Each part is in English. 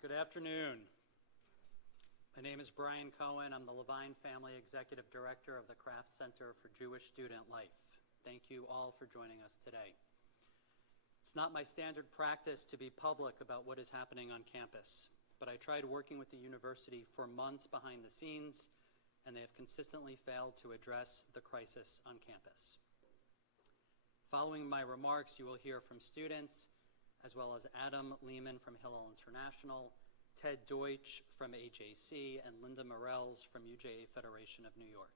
Good afternoon. My name is Brian Cohen. I'm the Levine Family Executive Director of the Kraft Center for Jewish Student Life. Thank you all for joining us today. It's not my standard practice to be public about what is happening on campus, but I tried working with the university for months behind the scenes, and they have consistently failed to address the crisis on campus. Following my remarks, you will hear from students, as well as Adam Lehman from Hillel International, Ted Deutsch from AJC, and Linda Morels from UJA Federation of New York.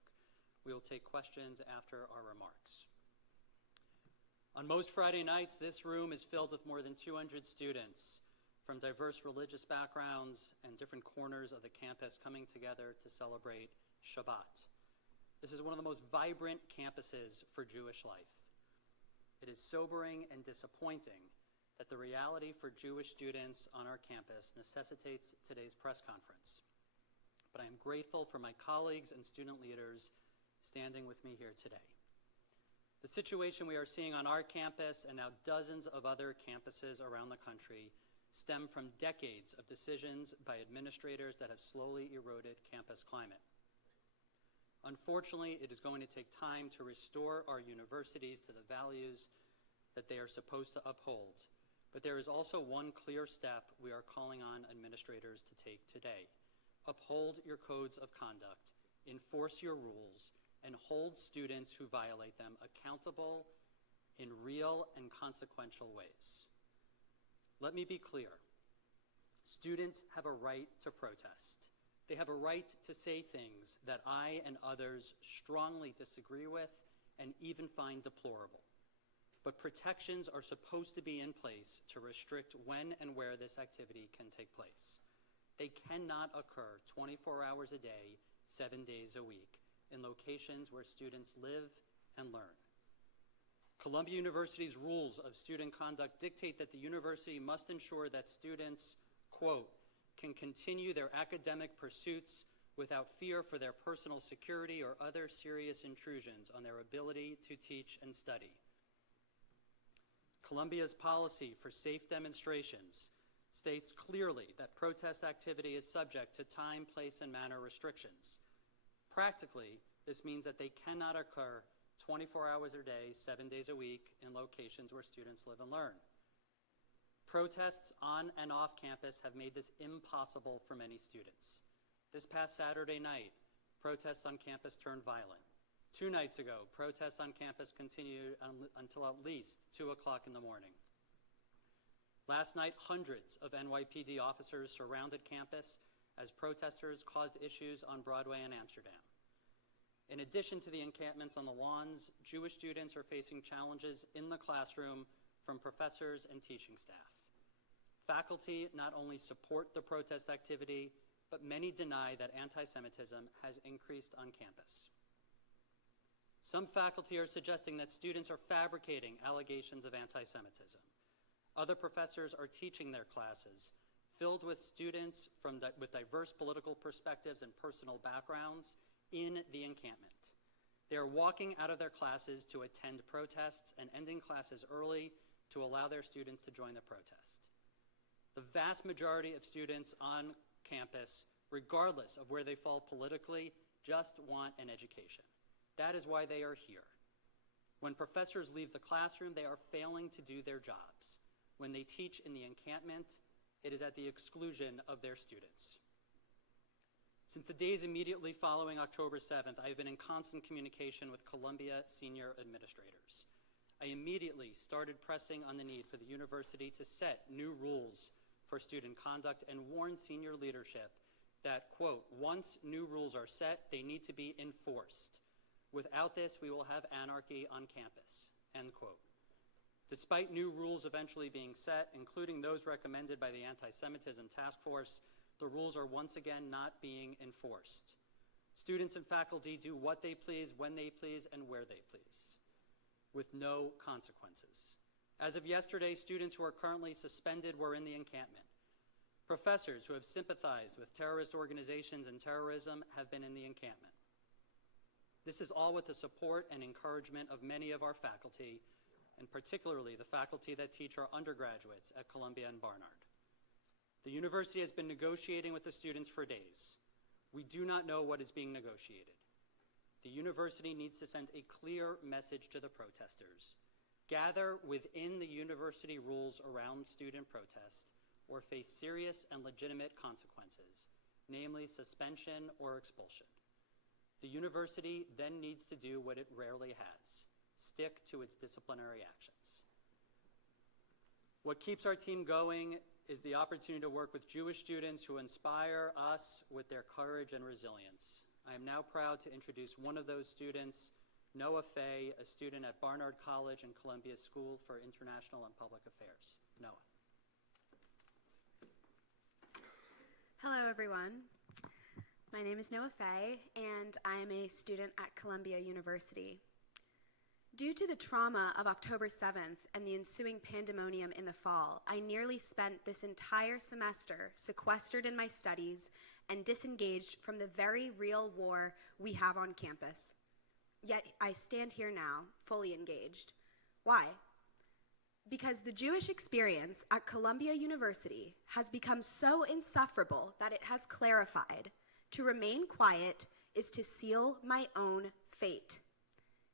We will take questions after our remarks. On most Friday nights, this room is filled with more than 200 students from diverse religious backgrounds and different corners of the campus coming together to celebrate Shabbat. This is one of the most vibrant campuses for Jewish life. It is sobering and disappointing that the reality for Jewish students on our campus necessitates today's press conference. But I am grateful for my colleagues and student leaders standing with me here today. The situation we are seeing on our campus and now dozens of other campuses around the country stem from decades of decisions by administrators that have slowly eroded campus climate. Unfortunately, it is going to take time to restore our universities to the values that they are supposed to uphold. But there is also one clear step we are calling on administrators to take today. Uphold your codes of conduct, enforce your rules, and hold students who violate them accountable in real and consequential ways. Let me be clear. Students have a right to protest. They have a right to say things that I and others strongly disagree with and even find deplorable. But protections are supposed to be in place to restrict when and where this activity can take place. They cannot occur 24 hours a day, 7 days a week, in locations where students live and learn. Columbia University's rules of student conduct dictate that the university must ensure that students, quote, can continue their academic pursuits without fear for their personal security or other serious intrusions on their ability to teach and study. Columbia's policy for safe demonstrations states clearly that protest activity is subject to time, place, and manner restrictions. Practically, this means that they cannot occur 24 hours a day, 7 days a week in locations where students live and learn. Protests on and off campus have made this impossible for many students. This past Saturday night, protests on campus turned violent. 2 nights ago, protests on campus continued until at least 2 o'clock in the morning. Last night, hundreds of NYPD officers surrounded campus as protesters caused issues on Broadway in Amsterdam. In addition to the encampments on the lawns, Jewish students are facing challenges in the classroom from professors and teaching staff. Faculty not only support the protest activity, but many deny that anti-Semitism has increased on campus. Some faculty are suggesting that students are fabricating allegations of anti-Semitism. Other professors are teaching their classes filled with students with diverse political perspectives and personal backgrounds in the encampment. They are walking out of their classes to attend protests and ending classes early to allow their students to join the protest. The vast majority of students on campus, regardless of where they fall politically, just want an education. That is why they are here. When professors leave the classroom, they are failing to do their jobs. When they teach in the encampment, it is at the exclusion of their students. Since the days immediately following October 7th, I have been in constant communication with Columbia senior administrators. I immediately started pressing on the need for the university to set new rules for student conduct and warn senior leadership that, quote, once new rules are set, they need to be enforced. Without this, we will have anarchy on campus, end quote. Despite new rules eventually being set, including those recommended by the Anti-Semitism Task Force, the rules are once again not being enforced. Students and faculty do what they please, when they please, and where they please, with no consequences. As of yesterday, students who are currently suspended were in the encampment. Professors who have sympathized with terrorist organizations and terrorism have been in the encampment. This is all with the support and encouragement of many of our faculty, and particularly the faculty that teach our undergraduates at Columbia and Barnard. The university has been negotiating with the students for days. We do not know what is being negotiated. The university needs to send a clear message to the protesters. Gather within the university rules around student protest or face serious and legitimate consequences, namely suspension or expulsion. The university then needs to do what it rarely has, stick to its disciplinary actions. What keeps our team going is the opportunity to work with Jewish students who inspire us with their courage and resilience. I am now proud to introduce one of those students, Noah Fay, a student at Barnard College and Columbia School for International and Public Affairs. Noah. Hello, everyone. My name is Noah Fay, and I am a student at Columbia University. Due to the trauma of October 7th and the ensuing pandemonium in the fall, I nearly spent this entire semester sequestered in my studies and disengaged from the very real war we have on campus. Yet I stand here now, fully engaged. Why? Because the Jewish experience at Columbia University has become so insufferable that it has clarified, to remain quiet is to seal my own fate.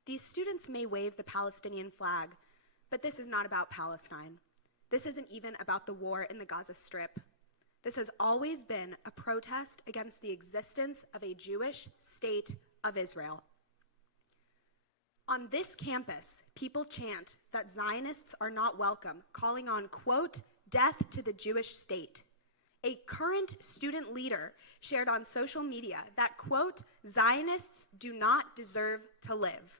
These students may wave the Palestinian flag, but this is not about Palestine. This isn't even about the war in the Gaza Strip. This has always been a protest against the existence of a Jewish state of Israel. On this campus, people chant that Zionists are not welcome, calling on, quote, death to the Jewish state. A current student leader shared on social media that, quote, Zionists do not deserve to live.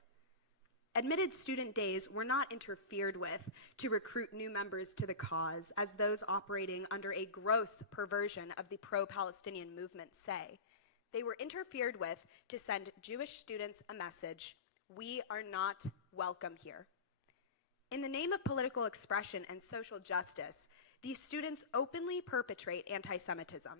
Admitted student days were not interfered with to recruit new members to the cause, as those operating under a gross perversion of the pro-Palestinian movement say. They were interfered with to send Jewish students a message: we are not welcome here. In the name of political expression and social justice, these students openly perpetrate anti-Semitism.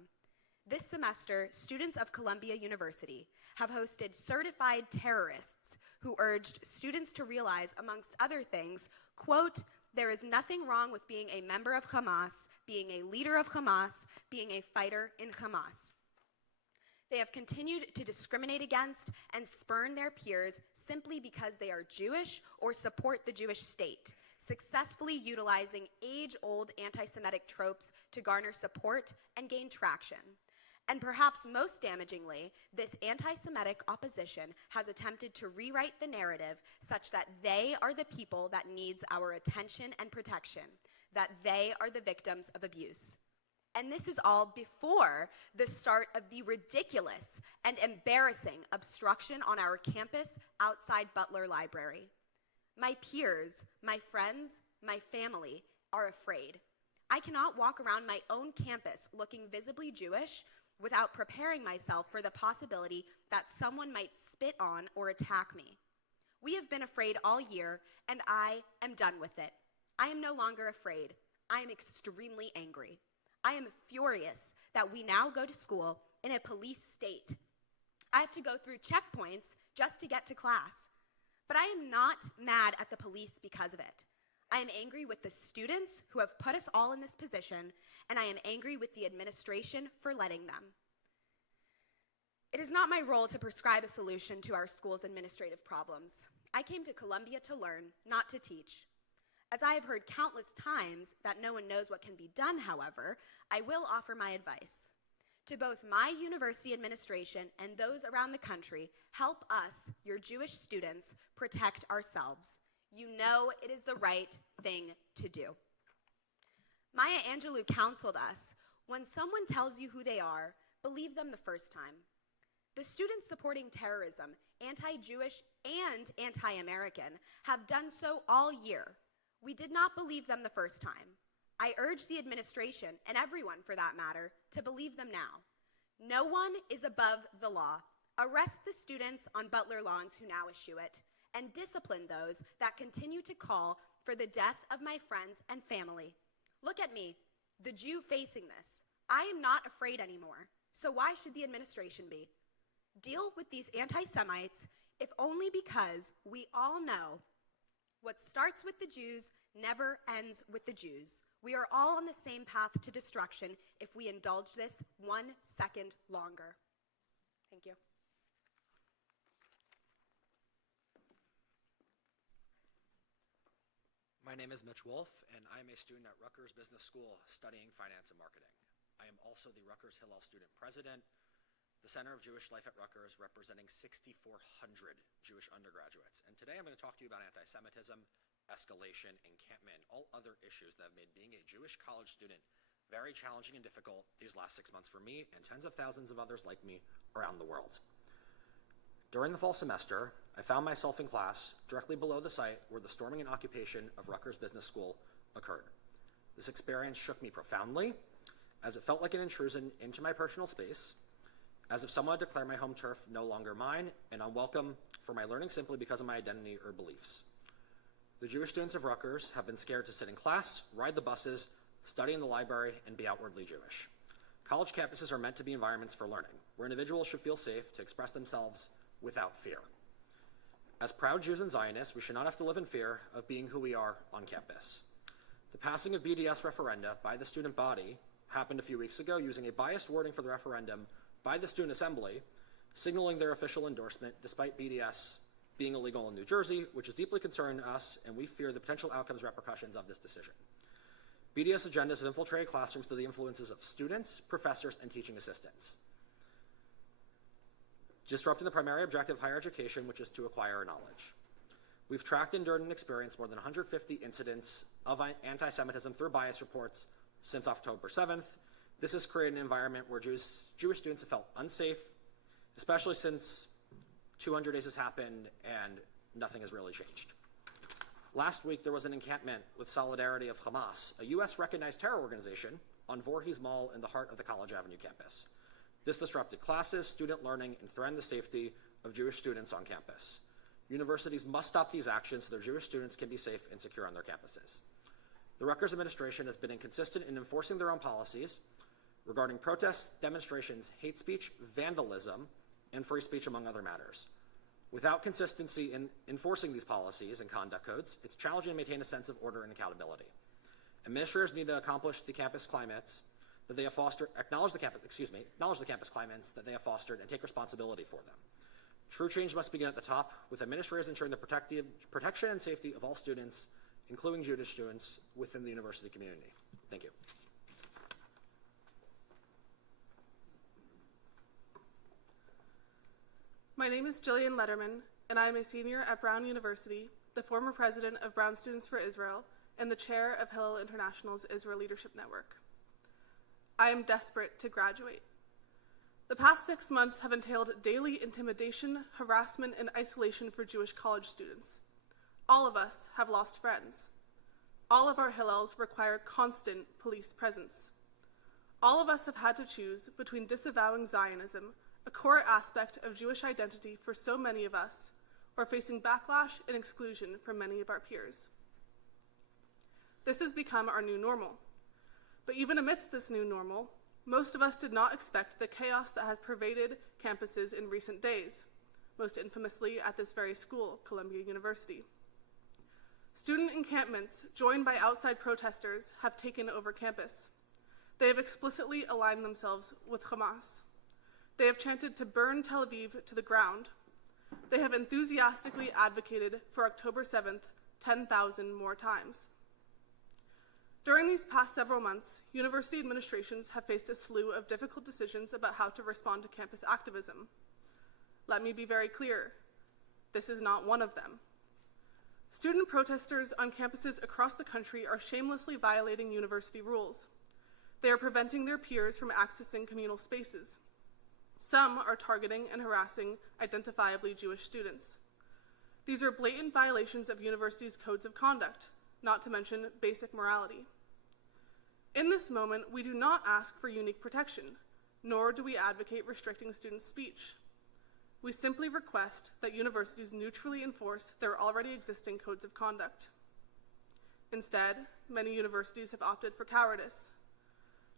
This semester, students of Columbia University have hosted certified terrorists who urged students to realize, amongst other things, quote, there is nothing wrong with being a member of Hamas, being a leader of Hamas, being a fighter in Hamas. They have continued to discriminate against and spurn their peers simply because they are Jewish or support the Jewish state, successfully utilizing age-old anti-Semitic tropes to garner support and gain traction. And perhaps most damagingly, this anti-Semitic opposition has attempted to rewrite the narrative such that they are the people that needs our attention and protection, that they are the victims of abuse. And this is all before the start of the ridiculous and embarrassing obstruction on our campus outside Butler Library. My peers, my friends, my family are afraid. I cannot walk around my own campus looking visibly Jewish without preparing myself for the possibility that someone might spit on or attack me. We have been afraid all year, and I am done with it. I am no longer afraid. I am extremely angry. I am furious that we now go to school in a police state. I have to go through checkpoints just to get to class. But I am not mad at the police because of it. I am angry with the students who have put us all in this position, and I am angry with the administration for letting them. It is not my role to prescribe a solution to our school's administrative problems. I came to Columbia to learn, not to teach. As I have heard countless times that no one knows what can be done, however, I will offer my advice. To both my university administration and those around the country, help us, your Jewish students, protect ourselves. You know it is the right thing to do. Maya Angelou counseled us, when someone tells you who they are, believe them the first time. The students supporting terrorism, anti-Jewish and anti-American, have done so all year. We did not believe them the first time. I urge the administration, and everyone for that matter, to believe them now. No one is above the law. Arrest the students on Butler lawns who now eschew it, and discipline those that continue to call for the death of my friends and family. Look at me, the Jew facing this. I am not afraid anymore, so why should the administration be? Deal with these anti-Semites, if only because we all know what starts with the Jews never ends with the Jews. We are all on the same path to destruction if we indulge this 1 second longer. Thank you. My name is Mitch Wolf, and I am a student at Rutgers Business School studying finance and marketing. I am also the Rutgers Hillel Student President, the Center of Jewish Life at Rutgers, representing 6,400 Jewish undergraduates. And today I'm going to talk to you about anti-Semitism, escalation, encampment, and all other issues that have made being a Jewish college student very challenging and difficult these last 6 months for me and tens of thousands of others like me around the world. During the fall semester, I found myself in class directly below the site where the storming and occupation of Rutgers Business School occurred. This experience shook me profoundly, as it felt like an intrusion into my personal space, as if someone had declared my home turf no longer mine and unwelcome for my learning simply because of my identity or beliefs. The Jewish students of Rutgers have been scared to sit in class, ride the buses, study in the library, and be outwardly Jewish. College campuses are meant to be environments for learning, where individuals should feel safe to express themselves without fear. As proud Jews and Zionists, we should not have to live in fear of being who we are on campus. The passing of BDS referenda by the student body happened a few weeks ago using a biased wording for the referendum by the Student Assembly, signaling their official endorsement despite BDS being illegal in New Jersey, which is deeply concerning to us, and we fear the potential outcomes and repercussions of this decision. BDS agendas have infiltrated classrooms through the influences of students, professors, and teaching assistants, disrupting the primary objective of higher education, which is to acquire knowledge. We've tracked and endured and experienced more than 150 incidents of anti-Semitism through bias reports since October 7th. This has created an environment where Jewish students have felt unsafe, especially since 200 days has happened and nothing has really changed. Last week, there was an encampment with solidarity of Hamas, a U.S.-recognized terror organization, on Voorhees Mall in the heart of the College Avenue campus. This disrupted classes, student learning, and threatened the safety of Jewish students on campus. Universities must stop these actions so their Jewish students can be safe and secure on their campuses. The Rutgers administration has been inconsistent in enforcing their own policies regarding protests, demonstrations, hate speech, vandalism, and free speech, among other matters. Without consistency in enforcing these policies and conduct codes, it's challenging to maintain a sense of order and accountability. Administrators need to accomplish the campus climates that they have fostered, acknowledge the campus climates that they have fostered, and take responsibility for them. True change must begin at the top, with administrators ensuring the protection and safety of all students, including Jewish students, within the university community. Thank you. My name is Jillian Letterman, and I am a senior at Brown University, the former president of Brown Students for Israel, and the chair of Hillel International's Israel Leadership Network. I am desperate to graduate. The past 6 months have entailed daily intimidation, harassment, and isolation for Jewish college students. All of us have lost friends. All of our Hillels require constant police presence. All of us have had to choose between disavowing Zionism, a core aspect of Jewish identity for so many of us, or facing backlash and exclusion from many of our peers. This has become our new normal. But even amidst this new normal, most of us did not expect the chaos that has pervaded campuses in recent days, most infamously at this very school, Columbia University. Student encampments, joined by outside protesters, have taken over campus. They have explicitly aligned themselves with Hamas. They have chanted to burn Tel Aviv to the ground. They have enthusiastically advocated for October 7th 10,000 more times. During these past several months, university administrations have faced a slew of difficult decisions about how to respond to campus activism. Let me be very clear, this is not one of them. Student protesters on campuses across the country are shamelessly violating university rules. They are preventing their peers from accessing communal spaces. Some are targeting and harassing identifiably Jewish students. These are blatant violations of universities' codes of conduct, not to mention basic morality. In this moment, we do not ask for unique protection, nor do we advocate restricting student speech. We simply request that universities neutrally enforce their already existing codes of conduct. Instead, many universities have opted for cowardice.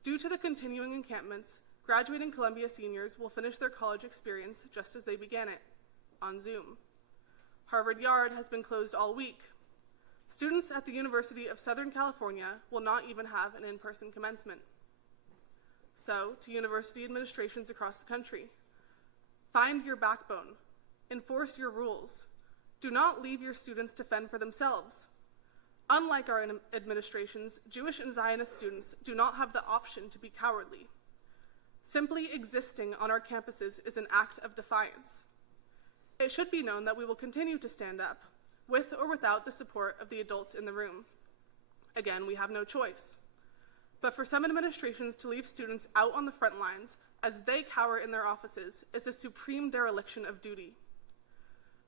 Due to the continuing encampments, graduating Columbia seniors will finish their college experience just as they began it, on Zoom. Harvard Yard has been closed all week. Students at the University of Southern California will not even have an in-person commencement. So, to university administrations across the country, find your backbone, enforce your rules. Do not leave your students to fend for themselves. Unlike our administrations, Jewish and Zionist students do not have the option to be cowardly. Simply existing on our campuses is an act of defiance. It should be known that we will continue to stand up, with or without the support of the adults in the room. Again, we have no choice. But for some administrations to leave students out on the front lines as they cower in their offices is a supreme dereliction of duty.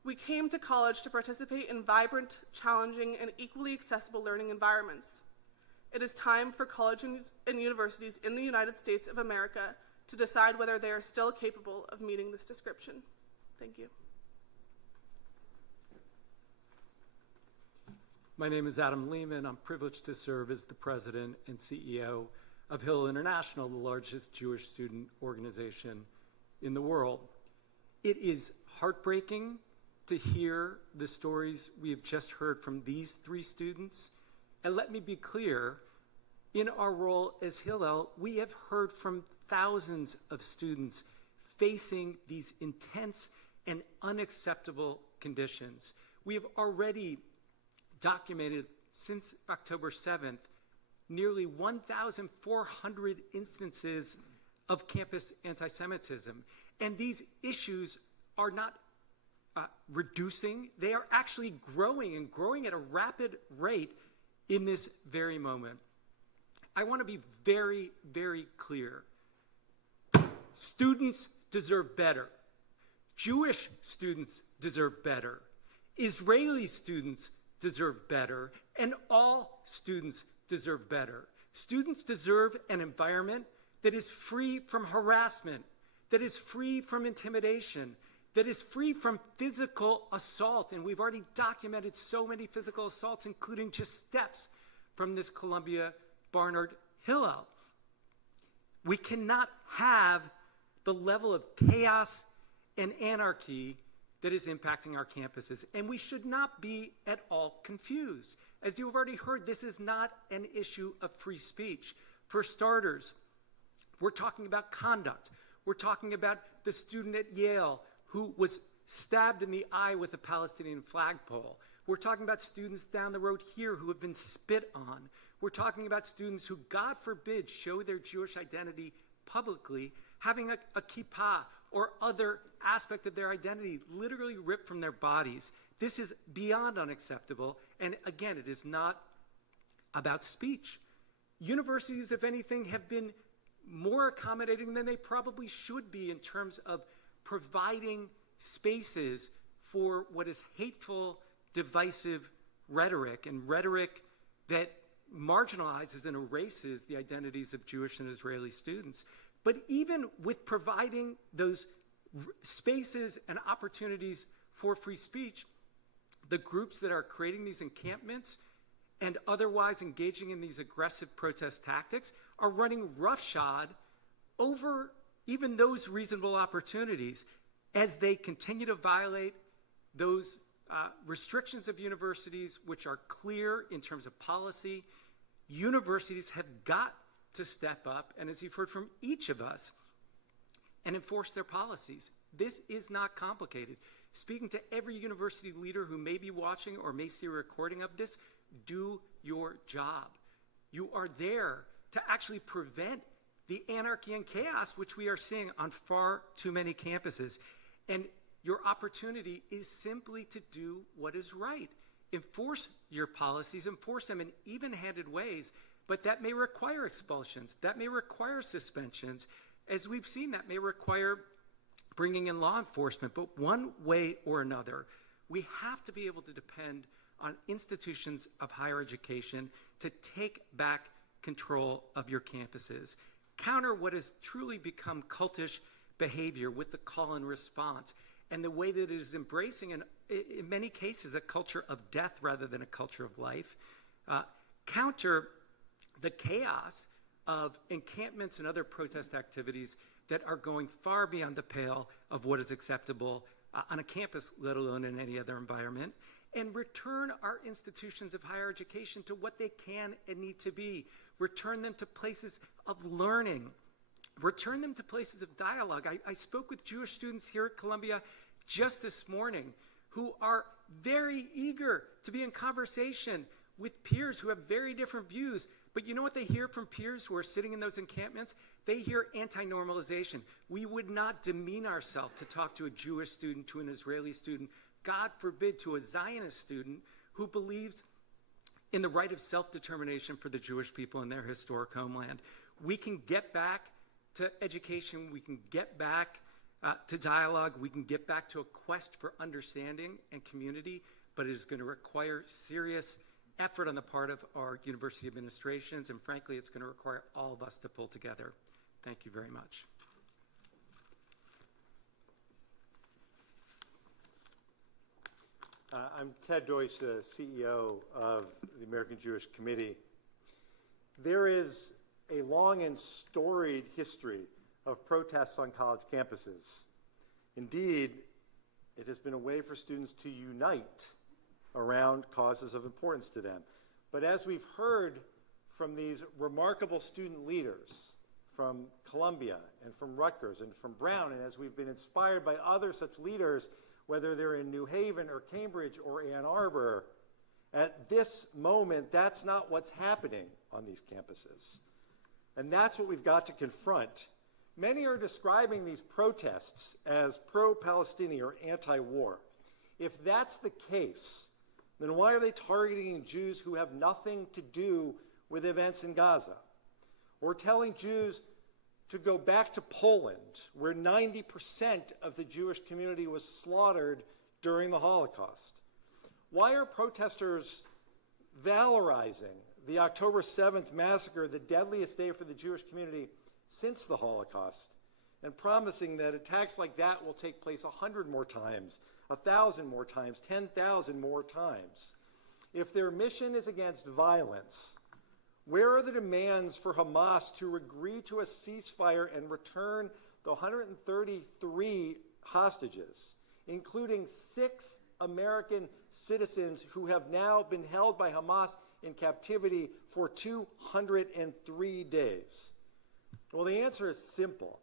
We came to college to participate in vibrant, challenging, and equally accessible learning environments. It is time for colleges and universities in the United States of America to decide whether they are still capable of meeting this description. Thank you. My name is Adam Lehman. I'm privileged to serve as the president and CEO of Hillel International, the largest Jewish student organization in the world. It is heartbreaking to hear the stories we have just heard from these three students. And let me be clear, in our role as Hillel, we have heard from thousands of students facing these intense and unacceptable conditions. We have already documented since October 7th nearly 1,400 instances of campus anti-Semitism. And these issues are not reducing, they are actually growing and growing at a rapid rate in this very moment. I want to be very, very clear. Students deserve better. Jewish students deserve better. Israeli students deserve better. And all students deserve better. Students deserve an environment that is free from harassment, that is free from intimidation, that is free from physical assault. And we've already documented so many physical assaults, including just steps from this Columbia Barnard Hillel. We cannot have the level of chaos and anarchy that is impacting our campuses. And we should not be at all confused. As you have already heard, this is not an issue of free speech. For starters, we're talking about conduct. We're talking about the student at Yale who was stabbed in the eye with a Palestinian flagpole. We're talking about students down the road here who have been spit on. We're talking about students who, God forbid, show their Jewish identity publicly, having a kippah or other aspect of their identity literally ripped from their bodies. This is beyond unacceptable, and again, it is not about speech. Universities, if anything, have been more accommodating than they probably should be in terms of providing spaces for what is hateful, divisive rhetoric, and rhetoric that marginalizes and erases the identities of Jewish and Israeli students. But even with providing those spaces and opportunities for free speech, the groups that are creating these encampments and otherwise engaging in these aggressive protest tactics are running roughshod over even those reasonable opportunities as they continue to violate those restrictions of universities, which are clear in terms of policy. Universities have got to step up, and as you've heard from each of us, and enforce their policies. This is not complicated. Speaking to every university leader who may be watching or may see a recording of this, do your job. You are there to actually prevent the anarchy and chaos which we are seeing on far too many campuses. And your opportunity is simply to do what is right. Enforce your policies, enforce them in even-handed ways, but that may require expulsions, that may require suspensions. As we've seen, that may require bringing in law enforcement, but one way or another, we have to be able to depend on institutions of higher education to take back control of your campuses. Counter what has truly become cultish behavior with the call and response, and the way that it is embracing, in many cases, a culture of death rather than a culture of life. Counter the chaos of encampments and other protest activities that are going far beyond the pale of what is acceptable on a campus, let alone in any other environment. and return our institutions of higher education to what they can and need to be. Return them to places of learning. Return them to places of dialogue. I spoke with Jewish students here at Columbia just this morning who are very eager to be in conversation with peers who have very different views. But you know what they hear from peers who are sitting in those encampments? They hear anti-normalization. We would not demean ourselves to talk to a Jewish student, to an Israeli student, God forbid, to a Zionist student who believes in the right of self-determination for the Jewish people in their historic homeland. We can get back to education. We can get back to dialogue. We can get back to a quest for understanding and community, but it is going to require serious effort on the part of our university administrations, and frankly, it's going to require all of us to pull together. Thank you very much. I'm Ted Deutsch, the CEO of the American Jewish Committee. There is a long and storied history of protests on college campuses. Indeed, it has been a way for students to unite around causes of importance to them. But as we've heard from these remarkable student leaders from Columbia and from Rutgers and from Brown, and as we've been inspired by other such leaders, whether they're in New Haven or Cambridge or Ann Arbor, at this moment, that's not what's happening on these campuses. And that's what we've got to confront. Many are describing these protests as pro-Palestinian or anti-war. If that's the case, then why are they targeting Jews who have nothing to do with events in Gaza? Or telling Jews to go back to Poland, where 90% of the Jewish community was slaughtered during the Holocaust? Why are protesters valorizing the October 7th massacre, the deadliest day for the Jewish community since the Holocaust, and promising that attacks like that will take place 100 more times, 1,000 more times, 10,000 more times? If their mission is against violence, where are the demands for Hamas to agree to a ceasefire and return the 133 hostages, including 6 American citizens who have now been held by Hamas in captivity for 203 days? Well, the answer is simple,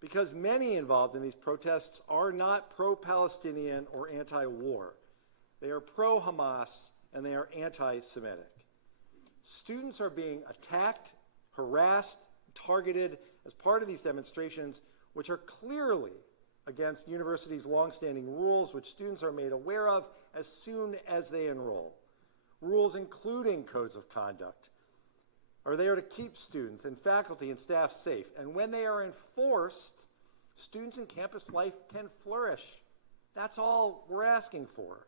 because many involved in these protests are not pro-Palestinian or anti-war. They are pro-Hamas and they are anti-Semitic. Students are being attacked, harassed, targeted as part of these demonstrations, which are clearly against universities' longstanding rules, which students are made aware of as soon as they enroll. Rules including codes of conduct are there to keep students and faculty and staff safe. And when they are enforced, students and campus life can flourish. That's all we're asking for.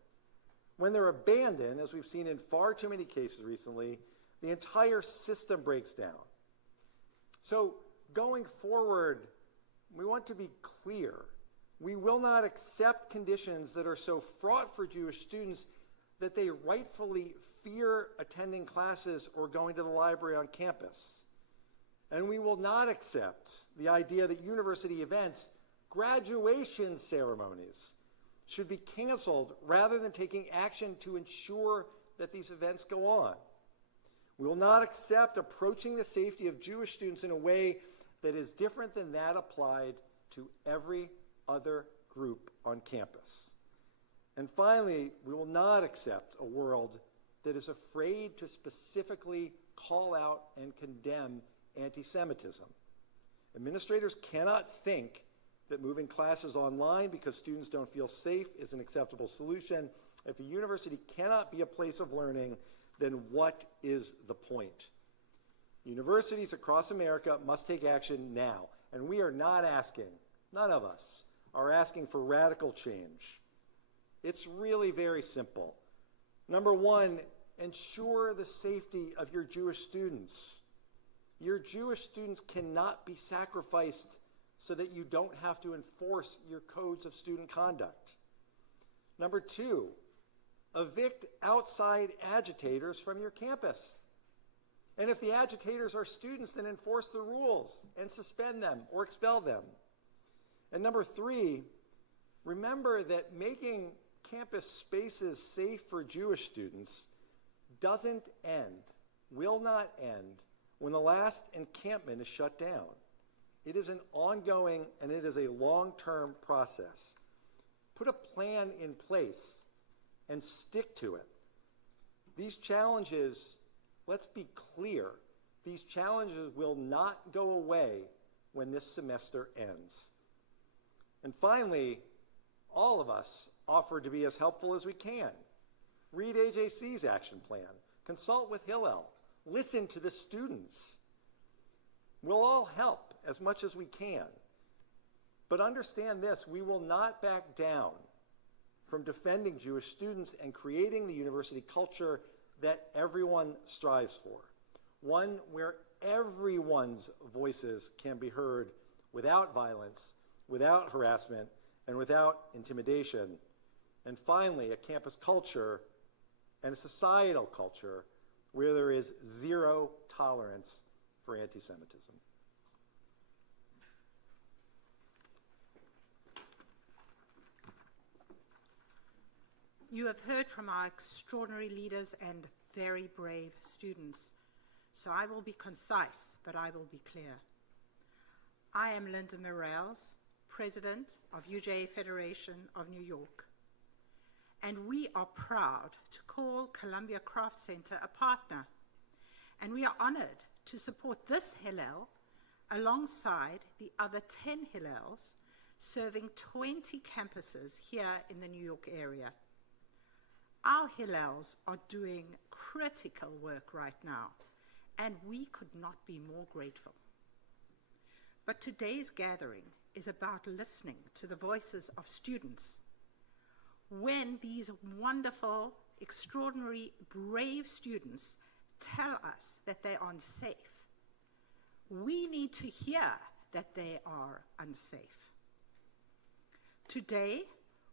When they're abandoned, as we've seen in far too many cases recently, the entire system breaks down. So going forward, we want to be clear. We will not accept conditions that are so fraught for Jewish students that they rightfully fear attending classes or going to the library on campus. And we will not accept the idea that university events, graduation ceremonies, should be canceled rather than taking action to ensure that these events go on. We will not accept approaching the safety of Jewish students in a way that is different than that applied to every other group on campus. And finally, we will not accept a world that is afraid to specifically call out and condemn anti-Semitism. Administrators cannot think that moving classes online because students don't feel safe is an acceptable solution. If a university cannot be a place of learning, then what is the point? Universities across America must take action now, and we are not asking, none of us are asking for radical change. It's really very simple. Number one, ensure the safety of your Jewish students. Your Jewish students cannot be sacrificed so that you don't have to enforce your codes of student conduct. Number two, evict outside agitators from your campus. And if the agitators are students, then enforce the rules and suspend them or expel them. And number three, remember that making campus spaces safe for Jewish students doesn't end, will not end, when the last encampment is shut down. It is an ongoing and it is a long-term process. Put a plan in place and stick to it. These challenges, let's be clear, these challenges will not go away when this semester ends. And finally, all of us offer to be as helpful as we can. Read AJC's action plan, consult with Hillel, listen to the students. We'll all help as much as we can. But understand this, we will not back down from defending Jewish students and creating the university culture that everyone strives for. One where everyone's voices can be heard without violence, without harassment, and without intimidation. And finally, a campus culture and a societal culture where there is zero tolerance for anti-Semitism. You have heard from our extraordinary leaders and very brave students, so I will be concise, but I will be clear. I am Linda Morales, President of UJA Federation of New York, and we are proud to call Columbia Craft Center a partner, and we are honored to support this Hillel alongside the other 10 Hillels serving 20 campuses here in the New York area. Our Hillels are doing critical work right now, and we could not be more grateful. But today's gathering is about listening to the voices of students. When these wonderful, extraordinary, brave students tell us that they are unsafe, we need to hear that they are unsafe. Today,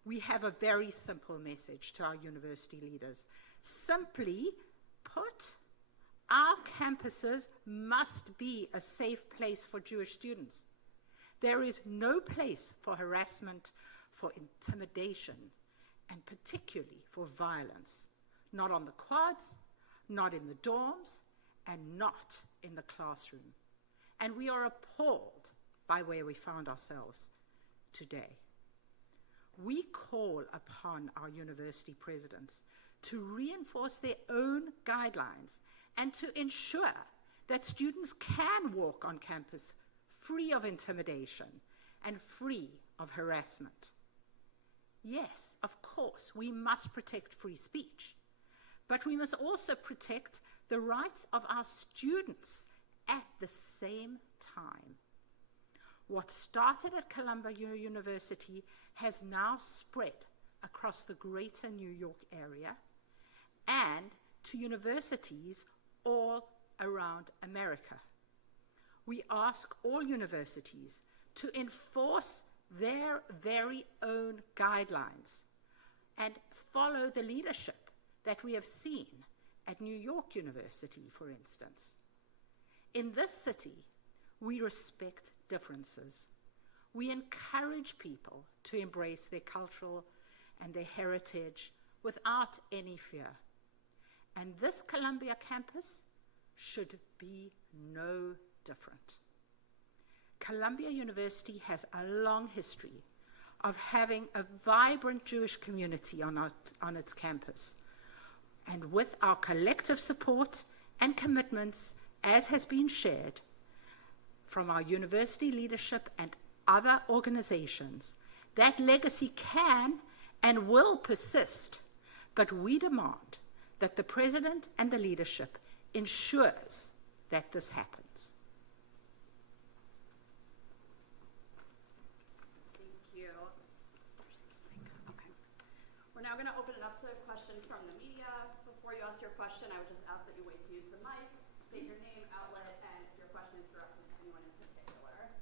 we have a very simple message to our university leaders. Simply put, our campuses must be a safe place for Jewish students. There is no place for harassment, for intimidation, and particularly for violence. Not on the quads, not in the dorms, and not in the classroom. And we are appalled by where we found ourselves today. We call upon our university presidents to reinforce their own guidelines and to ensure that students can walk on campus free of intimidation and free of harassment. Yes, of course, we must protect free speech, but we must also protect the rights of our students at the same time. What started at Columbia University has now spread across the greater New York area and to universities all around America. We ask all universities to enforce their very own guidelines and follow the leadership that we have seen at New York University, for instance. In this city, we respect differences. We encourage people to embrace their cultural and their heritage without any fear. And this Columbia campus should be no different. Columbia University has a long history of having a vibrant Jewish community on its campus. And with our collective support and commitments, as has been shared from our university leadership and other organizations, that legacy can and will persist. But we demand that the president and the leadership ensures that this happens. Thank you. Okay. We're now going to open it up to questions from the media. Before you ask your question, I would just ask that you wait to use the mic, state your name, outlet, and if your question is directed to anyone in particular.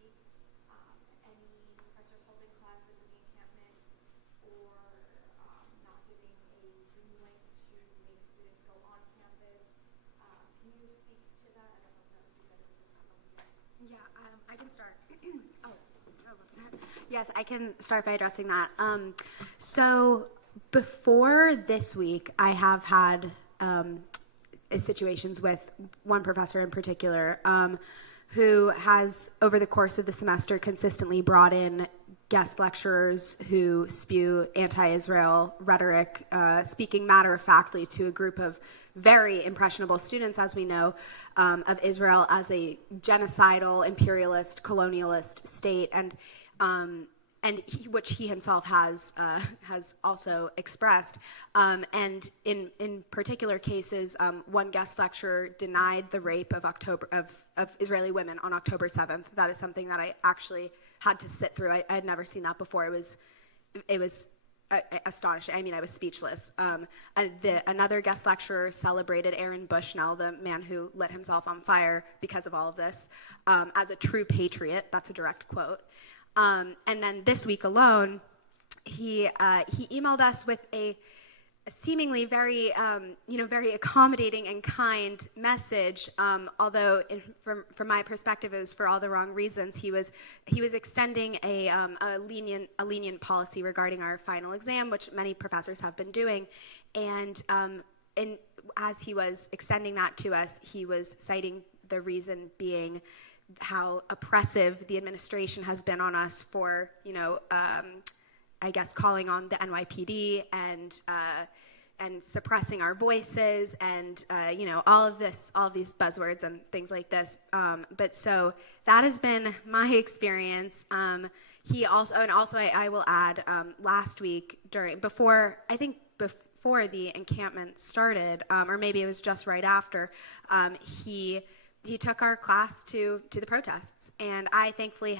week, any professors holding classes in the encampment or not giving a Zoom link to make students go on campus. Can you speak to that? I don't know if that would be better for Columbia. Yeah, I can start. Yes, I can start by addressing that. So before this week, I have had situations with one professor in particular who has, over the course of the semester, consistently brought in guest lecturers who spew anti-Israel rhetoric, speaking matter-of-factly to a group of very impressionable students, as we know, of Israel as a genocidal, imperialist, colonialist state, and which he himself has also expressed. And in particular cases, one guest lecturer denied the rape of Israeli women on October 7th. That is something that I actually had to sit through. I had never seen that before. It was astonishing. I mean, I was speechless. Another guest lecturer celebrated Aaron Bushnell, the man who lit himself on fire because of all of this, as a true patriot. That's a direct quote. And then this week alone, he emailed us with a seemingly very very accommodating and kind message. Although from my perspective, it was for all the wrong reasons. He was extending a lenient policy regarding our final exam, which many professors have been doing, and as he was extending that to us, he was citing the reason being how oppressive the administration has been on us for, I guess, calling on the NYPD and suppressing our voices and, all of these buzzwords and things like this. But so that has been my experience. He also, I will add, last week before the encampment started, or maybe it was just right after, he took our class to the protests, and I thankfully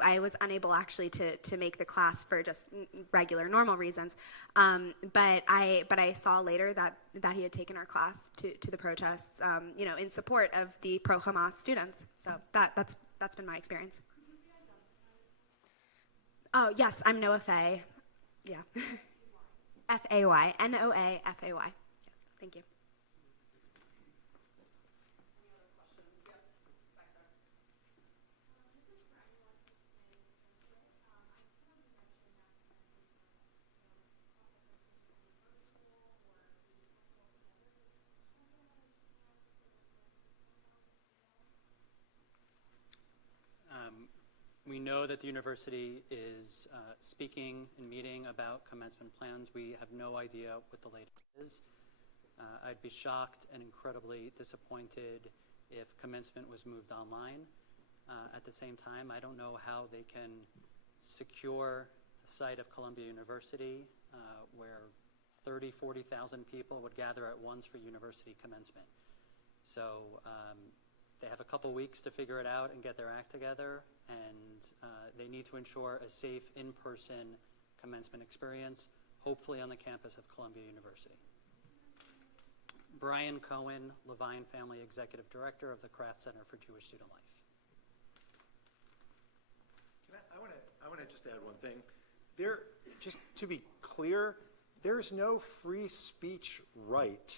I was unable actually to make the class for just regular normal reasons, but I saw later that he had taken our class to the protests, in support of the pro-Hamas students. So that's been my experience. Oh yes, I'm Noah Fay. Yeah, F-A-Y, Noa-F-A-Y. Yeah, thank you. We know that the university is speaking and meeting about commencement plans. We have no idea what the latest is. I'd be shocked and incredibly disappointed if commencement was moved online. At the same time, I don't know how they can secure the site of Columbia University where 30,000, 40,000 people would gather at once for university commencement. So they have a couple weeks to figure it out and get their act together, and they need to ensure a safe in-person commencement experience, hopefully on the campus of Columbia University. Brian Cohen, Levine Family Executive Director of the Kraft Center for Jewish Student Life. I want to just add one thing. Just to be clear, there's no free speech right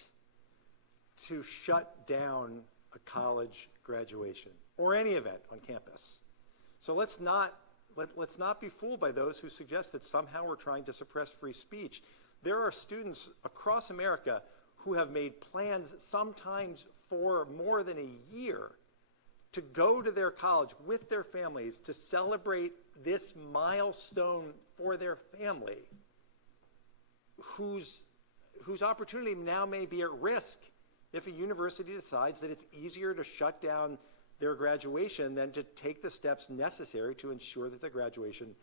to shut down a college graduation or any event on campus. So let's not be fooled by those who suggest that somehow we're trying to suppress free speech. There are students across America who have made plans, sometimes for more than a year, to go to their college with their families to celebrate this milestone for their family, whose opportunity now may be at risk if a university decides that it's easier to shut down their graduation than to take the steps necessary to ensure that the graduation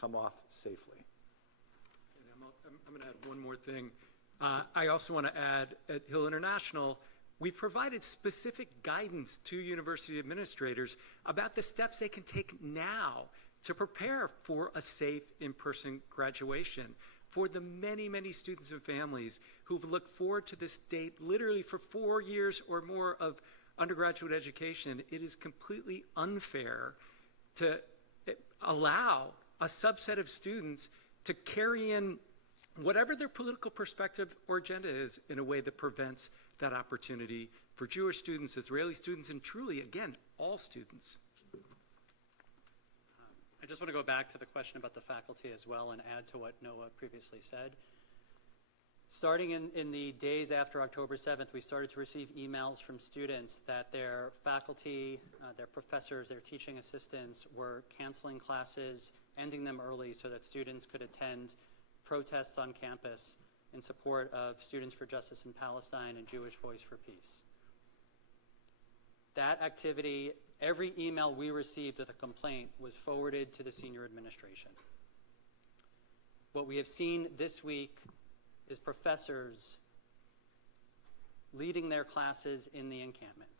come off safely. I'm going to add one more thing. I also want to add, at Hill International, we've provided specific guidance to university administrators about the steps they can take now to prepare for a safe in-person graduation. For the many, many students and families who've looked forward to this date literally for 4 years or more of undergraduate education, it is completely unfair to allow a subset of students to carry in whatever their political perspective or agenda is in a way that prevents that opportunity for Jewish students, Israeli students, and truly, again, all students. I just want to go back to the question about the faculty as well and add to what Noah previously said. Starting in the days after October 7th, we started to receive emails from students that their faculty, their professors, their teaching assistants were canceling classes, ending them early so that students could attend protests on campus in support of Students for Justice in Palestine and Jewish Voice for Peace. That activity, every email we received with a complaint was forwarded to the senior administration. What we have seen this week is professors leading their classes in the encampment.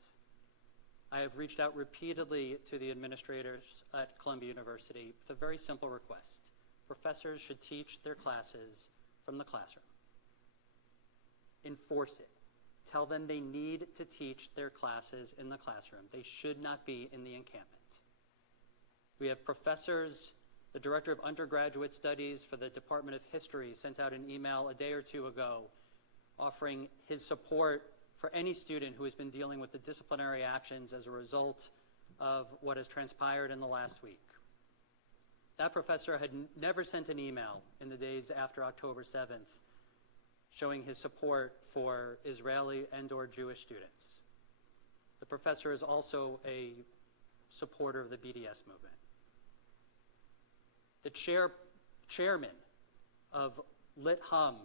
I have reached out repeatedly to the administrators at Columbia University with a very simple request. Professors should teach their classes from the classroom. Enforce it. Tell them they need to teach their classes in the classroom. They should not be in the encampment. We have professors. The director of undergraduate studies for the Department of History sent out an email a day or two ago offering his support for any student who has been dealing with the disciplinary actions as a result of what has transpired in the last week. That professor had never sent an email in the days after October 7th showing his support for Israeli and/or Jewish students. The professor is also a supporter of the BDS movement. The chairman of Lit Hum,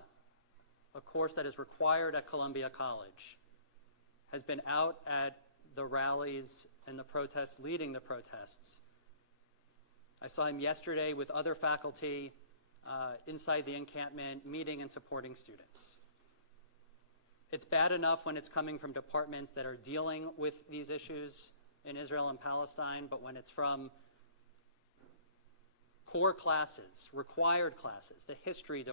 a course that is required at Columbia College, has been out at the rallies and the protests, leading the protests. I saw him yesterday with other faculty inside the encampment, meeting and supporting students. It's bad enough when it's coming from departments that are dealing with these issues in Israel and Palestine, but when it's from core classes, required classes, the history.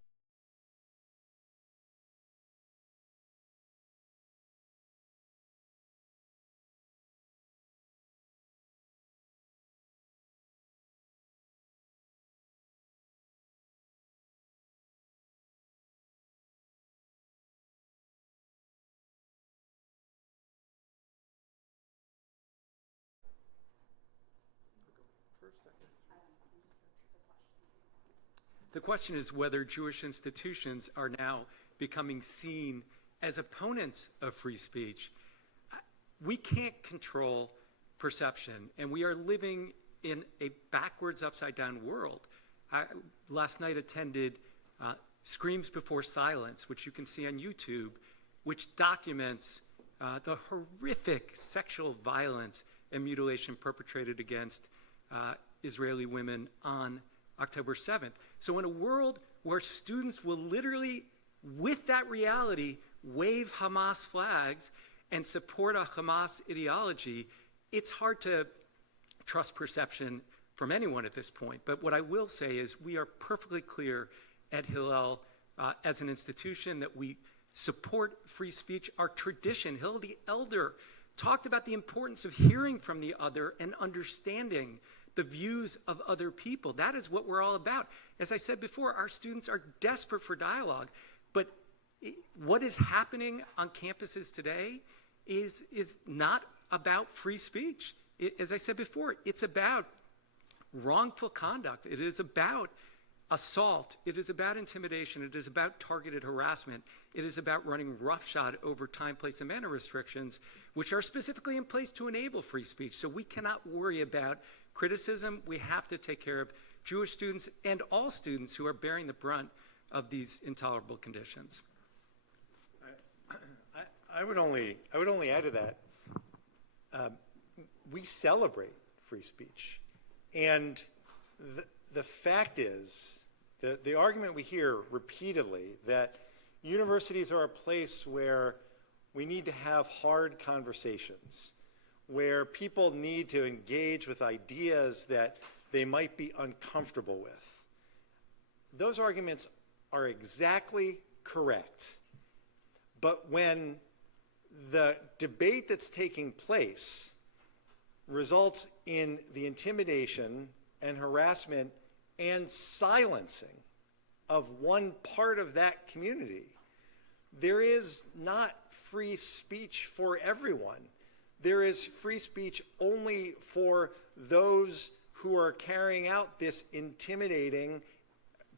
The question is whether Jewish institutions are now becoming seen as opponents of free speech. We can't control perception, and we are living in a backwards, upside-down world. I last night attended Screams Before Silence, which you can see on YouTube, which documents the horrific sexual violence and mutilation perpetrated against Israeli women on October 7th. So in a world where students will literally, with that reality, wave Hamas flags and support a Hamas ideology, it's hard to trust perception from anyone at this point. But what I will say is we are perfectly clear at Hillel as an institution that we support free speech. Our tradition, Hillel the Elder, talked about the importance of hearing from the other and understanding the views of other people. That is what we're all about. As I said before, our students are desperate for dialogue, but what is happening on campuses today is not about free speech. As I said before, it's about wrongful conduct. It is about assault. It is about intimidation. It is about targeted harassment. It is about running roughshod over time, place, and manner restrictions, which are specifically in place to enable free speech. So we cannot worry about criticism. We have to take care of Jewish students and all students who are bearing the brunt of these intolerable conditions. I would only add to that. We celebrate free speech, and the fact is, the argument we hear repeatedly that universities are a place where we need to have hard conversations, where people need to engage with ideas that they might be uncomfortable with. Those arguments are exactly correct. But when the debate that's taking place results in the intimidation and harassment and silencing of one part of that community, there is not free speech for everyone. There is free speech only for those who are carrying out this intimidating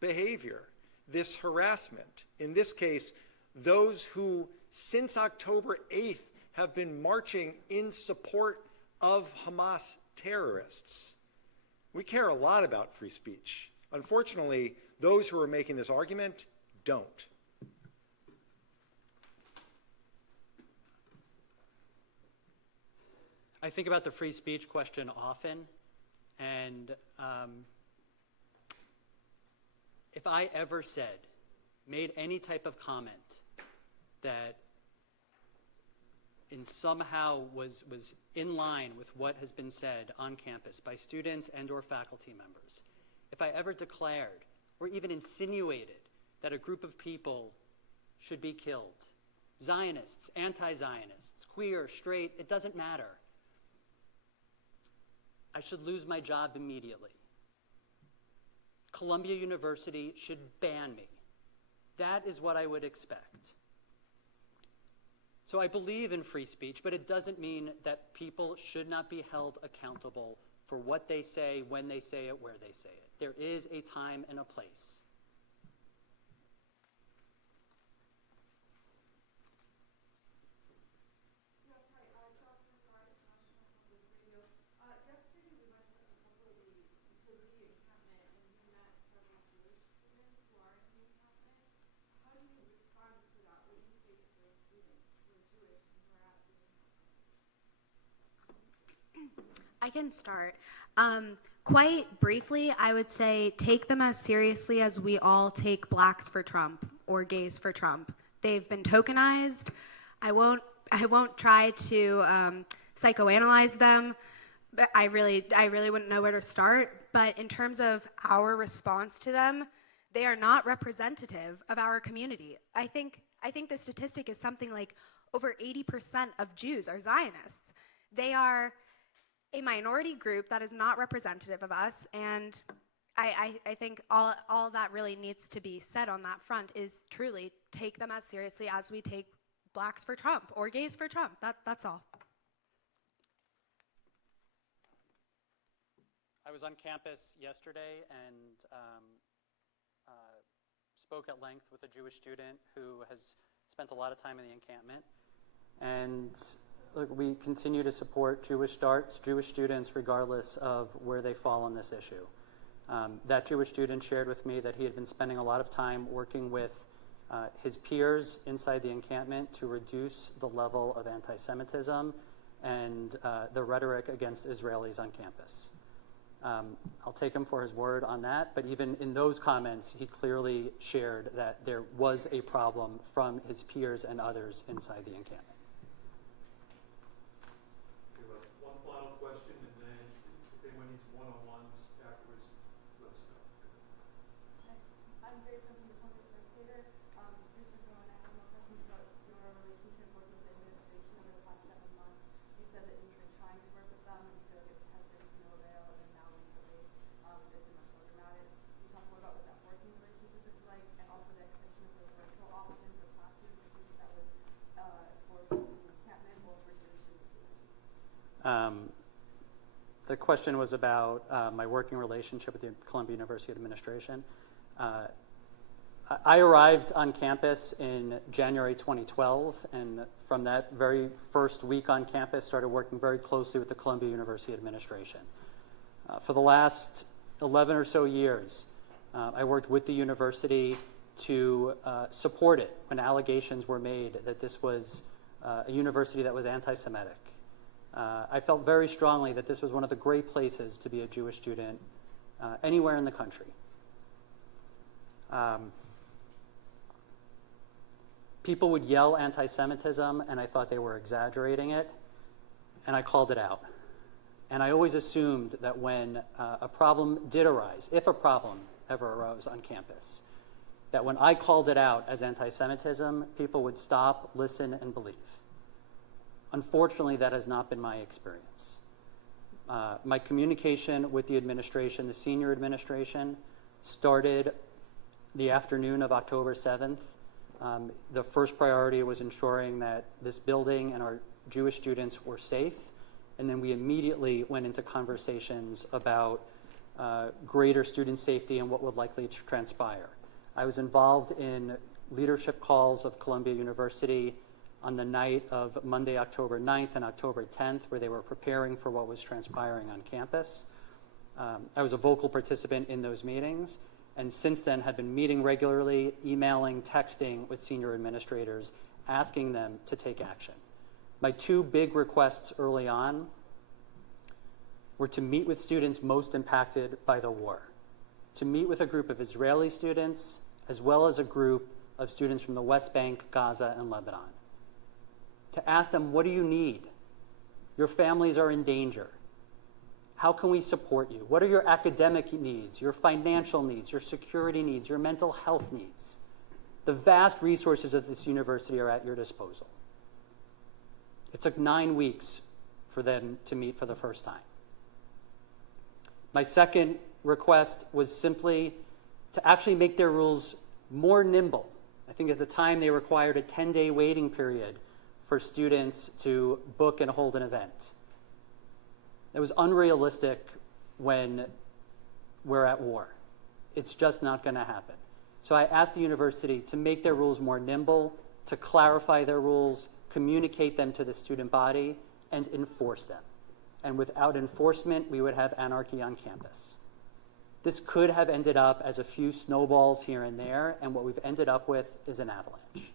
behavior, this harassment. In this case, those who, since October 8th, have been marching in support of Hamas terrorists. We care a lot about free speech. Unfortunately, those who are making this argument don't. I think about the free speech question often, and if I ever made any type of comment that somehow was in line with what has been said on campus by students and or faculty members, if I ever declared or even insinuated that a group of people should be killed, Zionists, anti-Zionists, queer, straight, it doesn't matter, I should lose my job immediately. Columbia University should ban me. That is what I would expect. So I believe in free speech, but it doesn't mean that people should not be held accountable for what they say, when they say it, where they say it. There is a time and a place. I can start. Quite briefly, I would say take them as seriously as we all take blacks for Trump or gays for Trump. They've been tokenized. I won't try to psychoanalyze them. But I really wouldn't know where to start. But in terms of our response to them, they are not representative of our community. I think the statistic is something like over 80% of Jews are Zionists. They are a minority group that is not representative of us, and I think all that really needs to be said on that front is truly take them as seriously as we take blacks for Trump or gays for Trump. That's all. I was on campus yesterday and spoke at length with a Jewish student who has spent a lot of time in the encampment. And look, we continue to support Jewish students regardless of where they fall on this issue. That Jewish student shared with me that he had been spending a lot of time working with his peers inside the encampment to reduce the level of anti-Semitism and the rhetoric against Israelis on campus. I'll take him for his word on that, but even in those comments, he clearly shared that there was a problem from his peers and others inside the encampment. One final question, and then if anyone needs one-on-ones afterwards, let us know. I'm based on the public spectator. Mr. Cohen, I have no questions about your relationship working with the administration over the past 7 months. You said that you've been trying to work with them and you feel like it has been to no avail, and then now recently there's been much more dramatic. Can you talk more about what that working relationship is like, and also the extension of those virtual options or classes? I think that was for students in the encampment or for Jewish students. The question was about my working relationship with the Columbia University administration. I arrived on campus in January 2012, and from that very first week on campus, started working very closely with the Columbia University administration. For the last 11 or so years, I worked with the university to support it when allegations were made that this was a university that was anti-Semitic. I felt very strongly that this was one of the great places to be a Jewish student anywhere in the country. People would yell anti-Semitism, and I thought they were exaggerating it, and I called it out. And I always assumed that when a problem did arise, if a problem ever arose on campus, that when I called it out as anti-Semitism, people would stop, listen, and believe. Unfortunately, that has not been my experience. My communication with the administration, the senior administration, started the afternoon of October 7th. The first priority was ensuring that this building and our Jewish students were safe, and then we immediately went into conversations about greater student safety and what would likely transpire. I was involved in leadership calls of Columbia University on the night of Monday, October 9th and October 10th, where they were preparing for what was transpiring on campus. I was a vocal participant in those meetings, and since then had been meeting regularly, emailing, texting with senior administrators, asking them to take action. My two big requests early on were to meet with students most impacted by the war, to meet with a group of Israeli students, as well as a group of students from the West Bank, Gaza, and Lebanon. To ask them, what do you need? Your families are in danger. How can we support you? What are your academic needs, your financial needs, your security needs, your mental health needs? The vast resources of this university are at your disposal. It took 9 weeks for them to meet for the first time. My second request was simply to actually make their rules more nimble. I think at the time they required a 10-day waiting period for students to book and hold an event. It was unrealistic when we're at war. It's just not going to happen. So I asked the university to make their rules more nimble, to clarify their rules, communicate them to the student body, and enforce them. And without enforcement, we would have anarchy on campus. This could have ended up as a few snowballs here and there, and what we've ended up with is an avalanche.